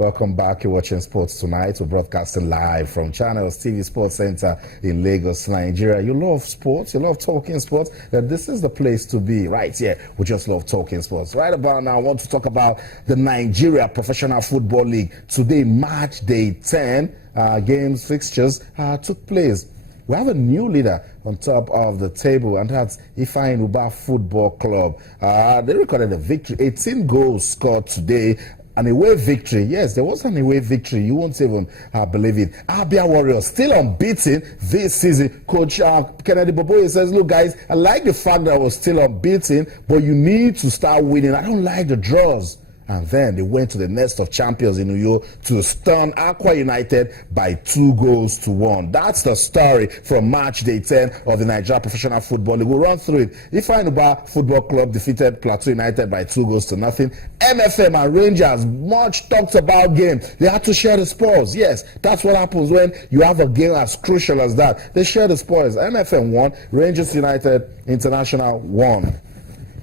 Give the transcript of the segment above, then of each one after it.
Welcome back. You're watching Sports Tonight. We're broadcasting live from Channels TV Sports Center in Lagos, Nigeria. You love sports, you love talking sports, then this is the place to be. Right here, we just love talking sports. Right about now, I want to talk about the Nigeria Professional Football League. Today, March Day 10, games fixtures took place. We have a new leader on top of the table, and that's Ifeanyi Uba Football Club. They recorded a victory, 18 goals scored today. An away victory. Yes, there was an away victory. You won't even believe it. Abia Warriors still unbeaten this season. Coach Kennedy Boboye says, look, guys, I like the fact that I was still unbeaten, but you need to start winning. I don't like the draws. And then they went to the nest of champions in Uyo to stun Aqua United by 2-1. That's the story from March Day 10 of the Nigeria Professional Football League. We'll run through it. Ifeanyi Uba Football Club defeated Plateau United by 2-0. MFM and Rangers, much talked about game. They had to share the spoils. Yes, that's what happens when you have a game as crucial as that. They share the spoils. MFM won, Rangers United International won.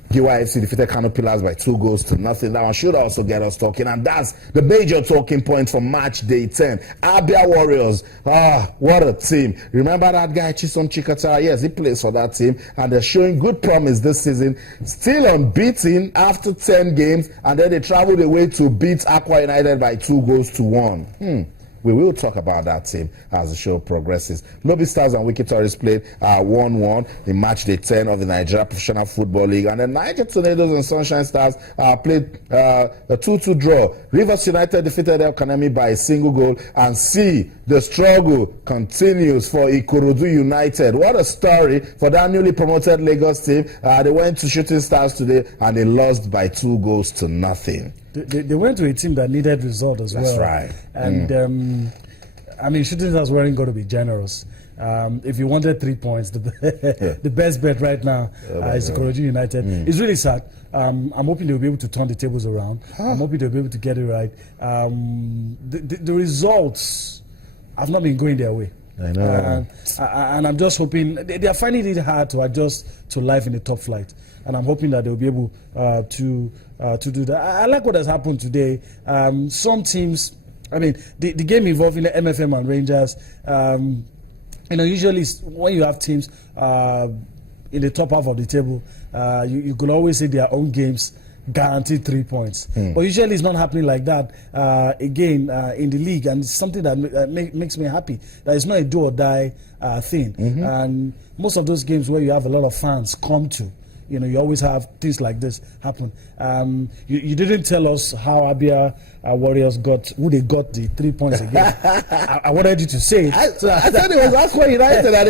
Giwa FC defeated Kano Pillars by 2-0. That one should also get us talking, and that's the major talking point for March Day 10. Abia Warriors, what a team. Remember that guy Chisom Chikata? Yes, he plays for that team, and they're showing good promise this season. Still unbeaten after 10 games, and then they traveled away to beat Aqua United by 2-1. We will talk about that team as the show progresses. Lobby Stars and Wiki Tourists played 1-1 in Match Day 10 of the Nigeria Professional Football League. And the Niger Tornadoes and Sunshine Stars played a 2-2 draw. Rivers United defeated El Kanemi by a single goal. And the struggle continues for Ikorodu United. What a story for that newly promoted Lagos team. They went to Shooting Stars today and they lost by 2-0. They went to a team that needed result as well. That's right. And I mean, Shooting Stars weren't going to be generous. If you wanted 3 points, the best bet right now is Ikorodu United. It's really sad. I'm hoping they'll be able to turn the tables around. I'm hoping they'll be able to get it right. The results have not been going their way. I know. And I'm just hoping they are finding it hard to adjust to life in the top flight. And I'm hoping that they'll be able to do that. I like what has happened today. Some teams, I mean, the game involving the MFM and Rangers, usually when you have teams in the top half of the table, you could always say their own games guaranteed 3 points. But usually it's not happening like that again in the league, and it's something that makes me happy. That it's not a do or die thing. And most of those games where you have a lot of fans come to, you always have things like this happen. You didn't tell us how Abia Warriors who they got the 3 points again. I wanted you to say it. I thought it was Aqua United and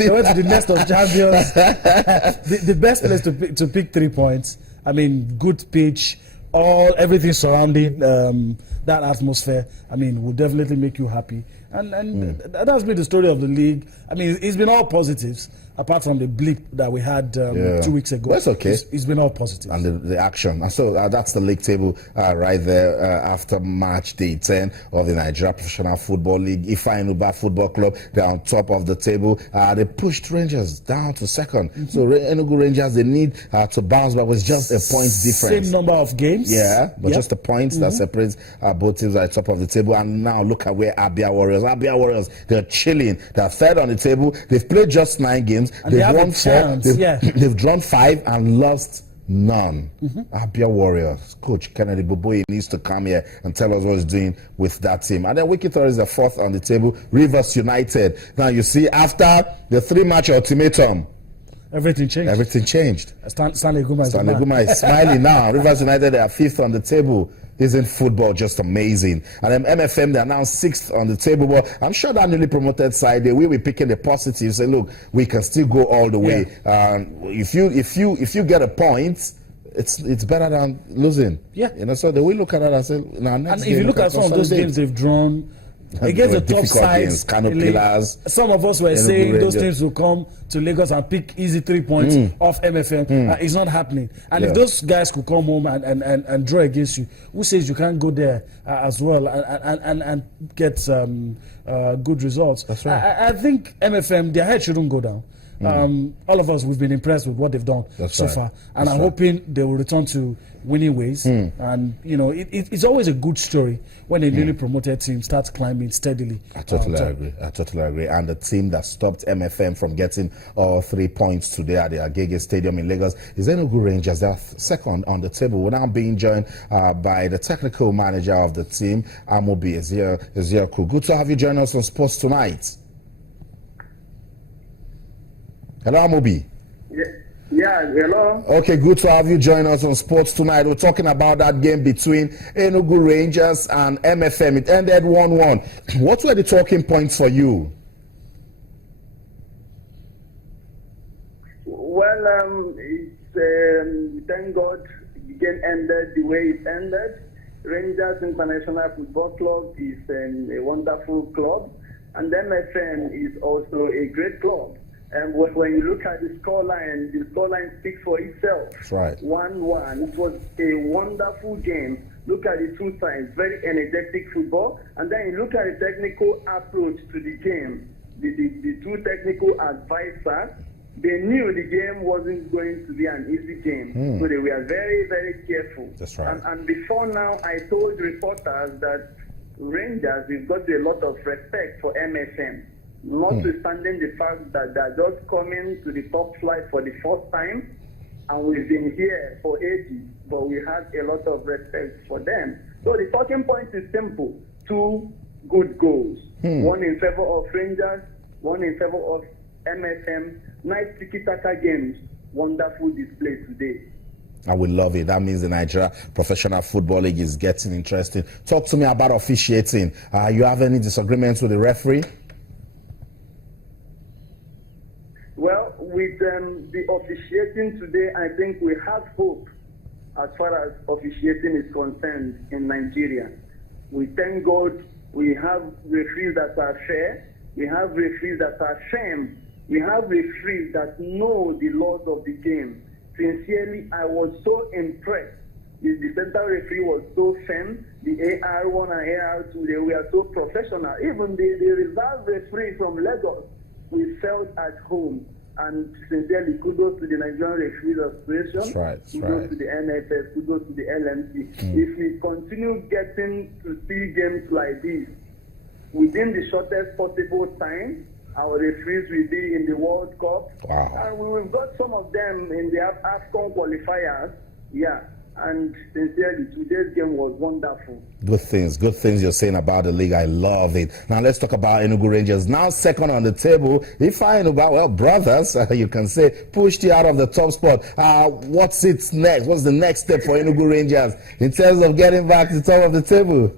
they went to the nest of champions. The best place to pick 3 points. I mean, good pitch, everything surrounding that atmosphere. I mean, will definitely make you happy. And that's been the story of the league. I mean, it's been all positives, apart from the blip that we had 2 weeks ago. That's okay. It's been all positive. And the action. And so that's the league table right there after March Day 10 of the Nigeria Professional Football League. Ifeanyi Uba Football Club, they're on top of the table. They pushed Rangers down to second. So Enugu Rangers, they need to bounce back with just a point difference. Same number of games. Yeah, but just the points that separates both teams at the top of the table. And now look at where Abia Warriors, they're chilling. They're third on the table. They've played just 9 games. And they've won 4. They've drawn 5 and lost none. Abia Warriors. Coach Kennedy Boboye needs to come here and tell us what he's doing with that team. And then Wiki Tourists are 4th on the table. Rivers United. Now you see, after the 3-match ultimatum, everything changed. Stanley Guma is smiling now. Rivers United, they are 5th on the table. Isn't football just amazing? And then MFM, they are now 6th on the table. But I'm sure that newly promoted side, they will be picking the positives. Say, look, we can still go all the way. If you get a point, it's better than losing. So they will look at that and say, and if you look at some of those games they've drawn against the top sides, Kano Pillars. Some of us were saying those teams will come to Lagos and pick easy 3 points off MFM. It's not happening. And if those guys could come home and draw against you, who says you can't go there as well and get good results? That's right. I think MFM, their head shouldn't go down. all of us, we've been impressed with what they've done so far. And I'm hoping they will return to winning ways. And, you know, it's always a good story when a newly promoted team starts climbing steadily. I totally agree. And the team that stopped MFM from getting all 3 points today at the Agege Stadium in Lagos is Enugu Rangers. They're second on the table. We're now being joined by the technical manager of the team, Amobi Ezeoku. Good to have you join us on Sports Tonight. Hello, Amobi. Yeah, hello. Okay, good to have you join us on Sports Tonight. We're talking about that game between Enugu Rangers and MFM. It ended 1-1. What were the talking points for you? Well, thank God the game ended the way it ended. Rangers International Football Club is a wonderful club, and MFM is also a great club. And when you look at the scoreline speaks for itself. That's right. 1-1. It was a wonderful game. Look at the two sides, very energetic football. And then you look at the technical approach to the game. The two technical advisors, they knew the game wasn't going to be an easy game. So they were very, very careful. That's right. And before now, I told reporters that Rangers, we've got a lot of respect for MFM. Notwithstanding the fact that they're just coming to the top flight for the first time, and we've been here for ages, but we have a lot of respect for them. So the talking point is simple: 2 good goals, one in favor of Rangers, one in favor of MFM. Nice tiki-taka games, wonderful display today. I would love it. That means the Nigeria Professional Football League is getting interesting. Talk to me about officiating. You have any disagreements with the referee? Well, with the officiating today, I think we have hope as far as officiating is concerned in Nigeria. We thank God we have referees that are fair, we have referees that are firm, we have referees that know the laws of the game. Sincerely, I was so impressed. The center referee was so firm, the AR1 and AR2, they were so professional. Even the reserve referee from Lagos, we felt at home. And sincerely, kudos to the Nigerian Referees Association, kudos to the NFF, kudos to the LMC. If we continue getting to see games like this within the shortest possible time, our referees will be in the World Cup. And we've got some of them in the AFCON qualifiers. Yeah. And sincerely, today's game was wonderful. Good things you're saying about the league. I love it. Now let's talk about Enugu Rangers. Now second on the table. If I know about, well, brothers, you can say, pushed you out of the top spot. What's it next? What's the next step for Enugu Rangers in terms of getting back to the top of the table?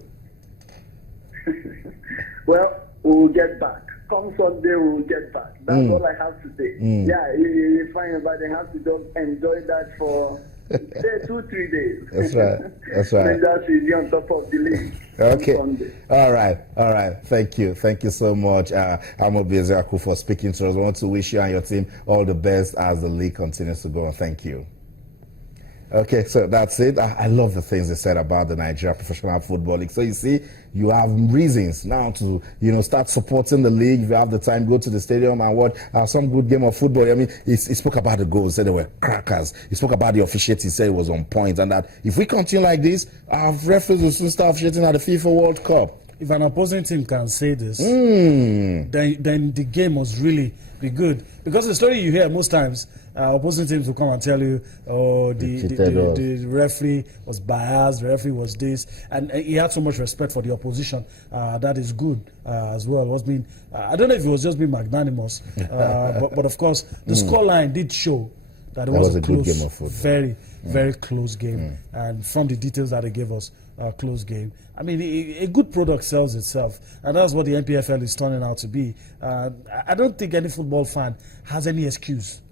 Well, we'll get back. Come Sunday, we'll get back. That's all I have to say. Yeah, it's fine, but they have to just enjoy that for... say 2-3 days. That's right. Rangers will be on top of the league. Okay. All right. Thank you so much, Amobi Ezeoku, for speaking to us. I want to wish you and your team all the best as the league continues to go on. Thank you. Okay, so that's it. I love the things they said about the Nigeria Professional Football League. So you see, you have reasons now to, start supporting the league. If you have the time, go to the stadium and watch some good game of football. I mean, he spoke about the goals, said they were crackers. He spoke about the officiating, he said it was on point, and that if we continue like this, our referees will soon start officiating at the FIFA World Cup. If an opposing team can say this, then the game must really be good. Because the story you hear most times, opposing teams will come and tell you, oh, the referee was biased, the referee was this, and he had so much respect for the opposition. That is good as well. I don't know if it was just being magnanimous, but of course, the scoreline did show that it was a close, good game of football. Very close game. And from the details that they gave us, close game. I mean, a good product sells itself, and that's what the NPFL is turning out to be. I don't think any football fan has any excuse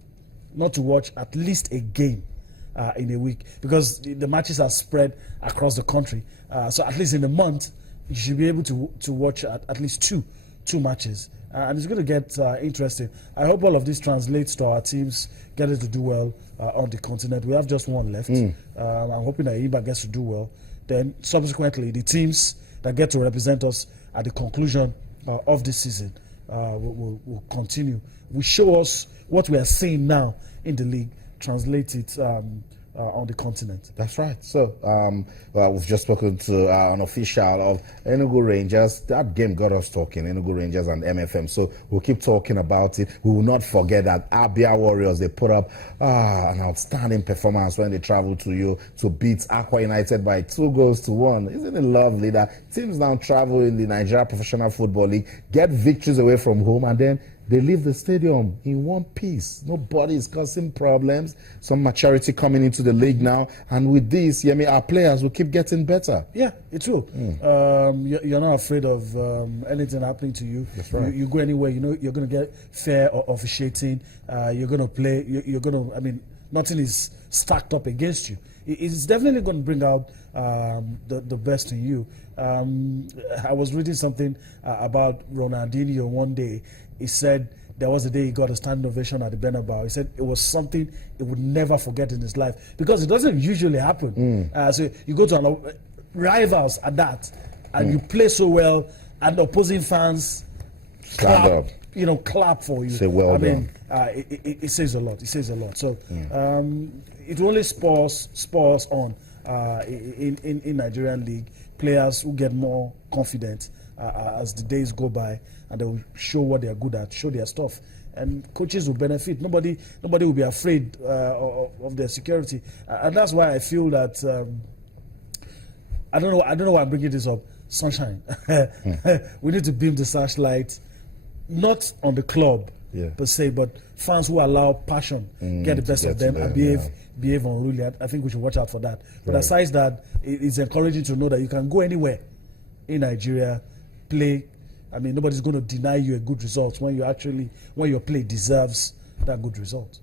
not to watch at least a game in a week, because the matches are spread across the country. So at least in a month, you should be able to watch at least two matches. And it's going to get interesting. I hope all of this translates to our teams getting to do well on the continent. We have just one left. I'm hoping that Iba gets to do well. Then subsequently, the teams that get to represent us at the conclusion of this season, will continue. Will show us what we are seeing now in the league, translate it on the continent. That's right. So, we've just spoken to an official of Enugu Rangers. That game got us talking, Enugu Rangers and MFM. So, we'll keep talking about it. We will not forget that Abia Warriors, they put up an outstanding performance when they traveled to you to beat Aqua United by 2-1. Isn't it lovely that teams now travel in the Nigeria Professional Football League, get victories away from home, and then they leave the stadium in one piece. Nobody is causing problems. Some maturity coming into the league now. And with this, Yemi, our players will keep getting better. Yeah, it's true. You're not afraid of anything happening to you. That's right. You go anywhere, you know you're going to get fair officiating. You're going to play. You're going to, nothing is stacked up against you. It's definitely going to bring out the best in you. I was reading something about Ronaldinho one day. He said there was a day he got a standing ovation at the Bernabeu. He said it was something he would never forget in his life because it doesn't usually happen. So you go to rivals at that, and you play so well, and opposing fans clap for you. Say well done. It says a lot. It says a lot. So it only spurs on in Nigerian league players who get more confident as the days go by, and they will show what they are good at, show their stuff, and coaches will benefit. Nobody will be afraid of their security, and that's why I feel that I don't know why I'm bringing this up. Sunshine, we need to beam the searchlight, not on the club per se, but fans who allow passion get the best of them and behave unruly. I think we should watch out for that. But aside that, it's encouraging to know that you can go anywhere in Nigeria, play. Nobody's going to deny you a good result when your play deserves that good result.